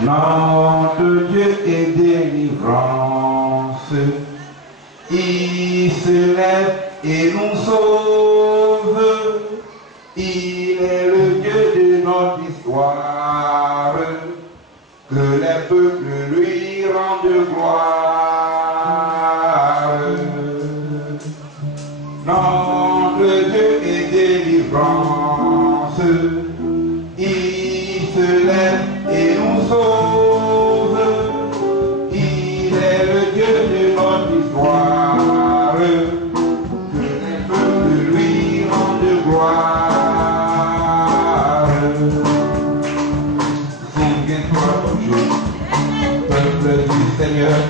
Nom de Dieu et délivrance, il se lève et nous sauve. Il est le Dieu de notre histoire, que les peuples lui rendent gloire. Nom de Dieu et délivrance, il se lève et nous sauve. Il est le Dieu de notre histoire, que les peuples lui rendent gloire. Souviens-toi, Dieu, peuple du Seigneur,